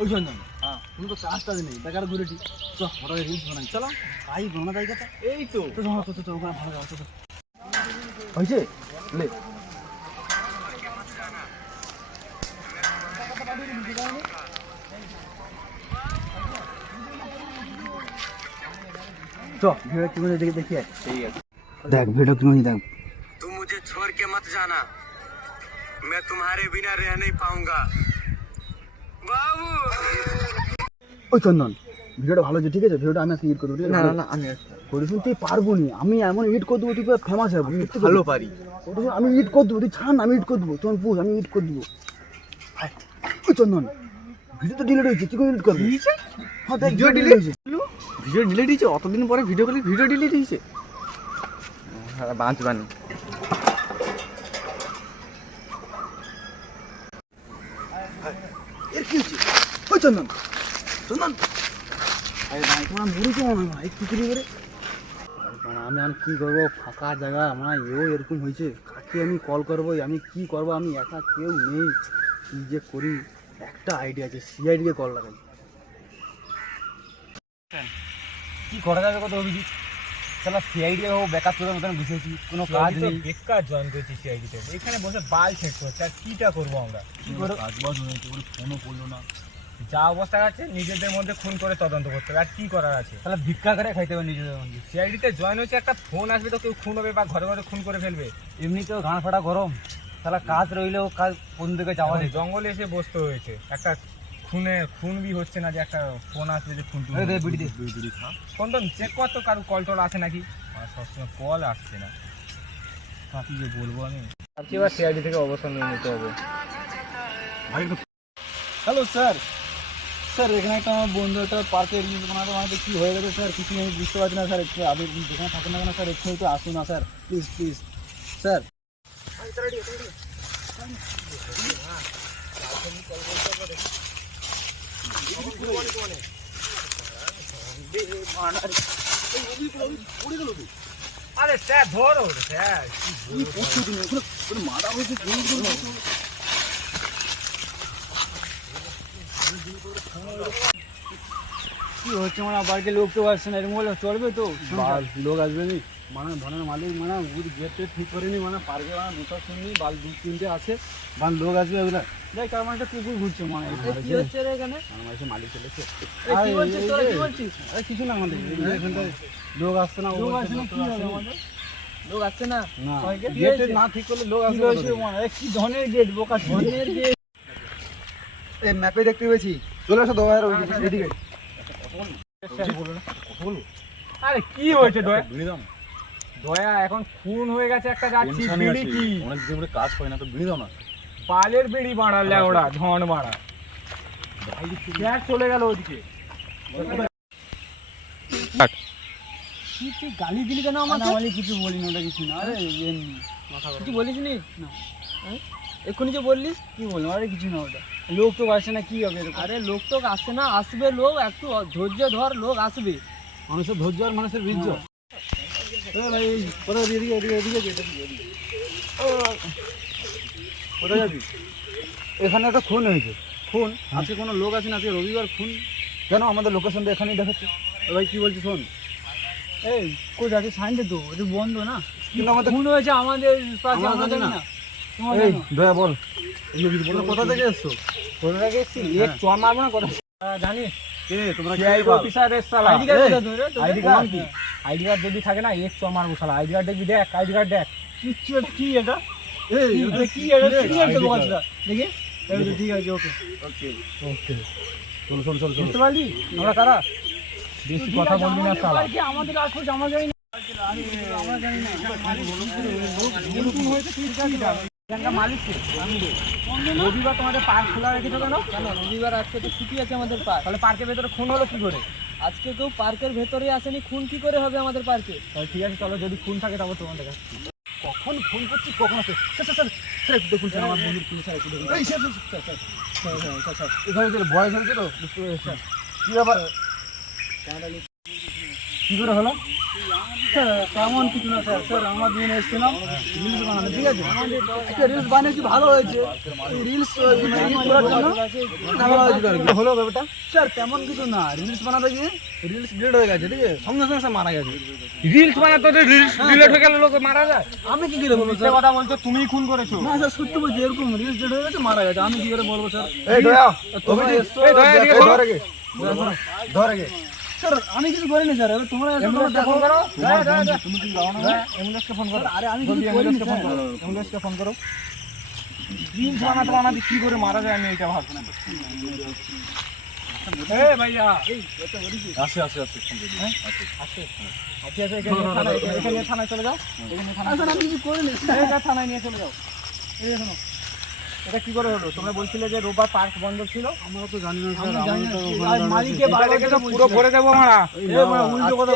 ওই চন্দন, তুমি তো কাজটা নেই, বেকার ঘুরেছি। চল ওটা রিলস বানাই, চলো। তাই বানা জায়গাটা এই তো ওখানে ভালো যাও। হয়েছে লে চ ভিডিও কি করে দেখি ঠিক আছে দেখ ভিডিও কি দেখ। तुम मुझे छोड़ के मत जाना, मैं तुम्हारे बिना रह नहीं पाऊंगा बाबू। ওই চন্দন ভিডিওটা ভালো আছে, ঠিক আছে? ভিডিওটা আমি আজকে এডিট করবো। না না না, আমি করে শুনতে পারবো নি, আমি এমন এডিট করে দেবো তুই ফেমাস হবে। ভালো পারি আমি এডিট করে দেবো, তুই ছাড়, আমি এডিট করে দেবো। তোমার পুষ আমি এডিট করে দেবো। ওই চন্দন ভিডিও তো ডিলিট হয়েছে, কি করে এডিট করবি? হ্যাঁ দেখ ভিডিও ডিলিট হয়েছে। ভিডিও ডিলিট হয়েছে? অতদিন পরে ভিডিও করলে ভিডিও ডিলিট হয়েছে? হ্যাঁ বাঁচবানি। এর কি হচ্ছে? ওই চন্দন চন্দন আরে ভাই তোমার মুড়ি কেমন হয় ভাই? কি করি করে আমি আর কি করবো? ফাঁকা জায়গা আমার এরকম হয়েছে, কাকে আমি কল করবো? আমি কি করবো? আমি একা, কেউ নেই, কি যে করি? একটা আইডিয়া আছে, সিআইডিকে কল লাগাই। কি করা যাবে কত অভিজিৎ? তাহলে সিআইডি হোক ব্যাকআপ করার মতন বুঝেছি, কোনো কাজ নেই। বেকার জয়েন করেছি সিআইডিতে, এখানে বসে বাল ছেড় করছে। আর কিটা করবো আমরা? কি করে কাজ বাজ হয়েছে, ফোনও করলো না। যা অবস্থা আছে নিজেদের মধ্যে খুন করে তদন্ত করতে হবে, আর কি করার আছে? তাহলে ভিক্ষা করে খাইতে হবে নিজেদের মধ্যে। সিআইডিতে জয়েন হয়েছে, একটা ফোন আসবে তো কেউ খুন হবে বা ঘরে ঘরে খুন করে ফেলবে। এমনিতেও গান ফাটা গরম, তাহলে কাজ রইলেও কাজ কোন দিকে যাওয়া যায়? জঙ্গলে এসে বসতে হয়েছে, একটা খুন বি হচ্ছে না যে একটা ফোন আসবে যে খুন ফোন তো চেক কর তো কারো কল টল আছে নাকি। আর সবসময় কল আসছে না, কি যে বলবো আমি। আর কি এবার সিআইডি থেকে অবসর নিয়ে নিতে হবে। হ্যালো স্যার, স্যার এখানে একটা আমার বন্ধু একটা পার্কে রিলিজ বানাতে বানাতে কী হয়ে গেছে স্যার, কিছু আমি বুঝতে পারছি না স্যার। একটু আপনি যেখানে থাকেন না কেন স্যার, একটু একটু আসুন না স্যার, প্লিজ প্লিজ স্যার। আরে স্যার ধরো স্যার, মারা হয়েছে কি হচ্ছে? মানে বাড়িতে লোক তো আসছে না, এরকম বলে চলবে তো? লোক আসবে নি, মানে ধনের মালিক মানে গেট টেট ঠিক করেনি, মানে পার্কে মানে দুটো শুনি বাল 2-3টে আছে, মানে লোক আসবে ওগুলা। দেখ তার মানে একটা কুকুর ঘুরছে, মানে কি হচ্ছে রে এখানে? আমার এসে মালিক চলেছে। কিছু না, আমাদের এখানটায় লোক আসছে না। লোক আসছে না, কি হবে আমাদের? লোক আসছে না, গেট না ঠিক করলে লোক আসবে। কি ধনের গেট, বোকা ধনের গেট। এই ম্যাপে দেখতে পেয়েছি, চলে আসো দোয়ার ওইদিকে। আরে কি হয়েছে দয়া? দয়া এখন খুন হয়ে গেছে একটা, যাচ্ছি বিড়ি কি অনেকদিন ধরে কাজ হয় না, তো বিড়ি দাও না। পালের বিড়ি বাড়ালে ওরা ধন মারা চলে গেল ওদিকে। তুই গালি দিলি কেন আমাকে? আমি কিছু বলিনি, ওটা কিছু না। আরে কিছু বলিস নি না, এক্ষুনি যে বললিস কি বললাম? আরে কিছু না, ওটা লোক তো আসছে না, কি হবে? আরে লোক তো আসছে না, আসবে লোক, একটু ধৈর্য ধর, লোক আসবে। মানুষের ধৈর্য আর মানুষের বীর্য। ভাই কোথায় এদিকে এদিকে এদিকে কোথায় যাবি? এখানে একটা খুন হয়েছে। খুন? আজকে কোনো লোক আছে না, আজকে রবিবার, খুন কেন? আমাদের লোকেশনটা এখানেই দেখাচ্ছে। ভাই কি বলছিস শোন, এই কই যাচ্ছে? সাইনটা তো এটা বন্ধ না, কিন্তু আমাদের খুন হয়েছে আমাদের পাশে, আমরা জানি না। এই দয়া বল, কোথা থেকে এসছো? কোথা থেকে এসছি? এক চ মারবো না কথা জানিস? কে তোমরা? আইডি কার্ড কোথা ধরে? আইডি কার্ড কি? আইডি কার্ড যদি থাকে না এক চ মারবো শালা। আইডি কার্ড দেখবি, দেখ আইডি কার্ড দেখ। কিচ্ছু কি এটা? এই কি এটা? কি একটা বোকাচোদা দেখি। এই ঠিক আছে, ওকে ওকে ওকে, চল বুঝতে পারলি আমরা কারা? বেশি কথা বলবি না শালা। আমাদের আর খোঁজ আমরা জানি না, আমরা জানি না। রবিবার তোমাদের পার্ক খোলা রেখেছো কেন? কেন রবিবার আজকে তো ছুটি আছে আমাদের পার্ক। তাহলে পার্কের ভেতরে খুন হলো কি করে? আজকে কেউ পার্কের ভেতরে আসেনি, খুন কি করে হবে আমাদের পার্কে? তাহলে ঠিক আছে, চলো যদি খুন থাকে তারপর তোমাদের কাছে। কখন ফোন করছি, কখন আছে? স্যার একটু দেখুন স্যার, আমার বন্ধুর খুন, স্যার একটু দেখুন। এই স্যার এখানে বয়স হয়েছে তো, বুঝতে পেরেছি। কি ব্যাপার? কি করে হলো? স্যার তেমন কিছু না স্যার, স্যার আমার দিন এসেছিলাম রিলস বানানো, ঠিক আছে, একটা রিলস বানিয়েছি, ভালো হয়েছে, রিলস করার জন্য ঝামেলা হয়েছিল আর কি। হলো ব্যাপারটা স্যার তেমন কিছু না, রিলস বানাতে গিয়ে রিলস ডিলিট হয়ে গেছে, ঠিক আছে, সঙ্গে সঙ্গে সে মারা গেছে। রিলস বানাতে রিলস ডিলিট হয়ে গেলে লোক মারা যায়? আমি কি করে বলবো স্যার? কথা বলছো, তুমিই খুন করেছো। না স্যার সত্যি বলছি, এরকম রিলস ডিলিট হয়ে গেছে, মারা গেছে, আমি কি করে বলবো স্যার? তোমরা এসছো, স্যার আমি কিছু করিনি স্যার, এবার তোমরা এসো, তোমরা দেখো। তুমি কি যাও না? অ্যাম্বুলেন্সকে ফোন করো। আরে আমি কিছু করিনি স্যার। অ্যাম্বুলেন্সকে ফোন করো। রিলস বানাতে বানাতে কি করে মারা যায় আমি এটা ভাবছি না। এ ভাইয়া আসে এখানে থানায় চলে যাও। স্যার আমি কিছু করিনি থানায় নিয়ে চলে যাও। এই শোনো, এটা কি করে হলো? তোমরা বলছিলে যে রোববার পার্ক বন্ধ ছিল। আমরা তো জানি না স্যার, আমি জানি আমি তো না। ওখানে মালিককে বাইরে পুরো ভরে দেবো আমরা। উল্টো কথা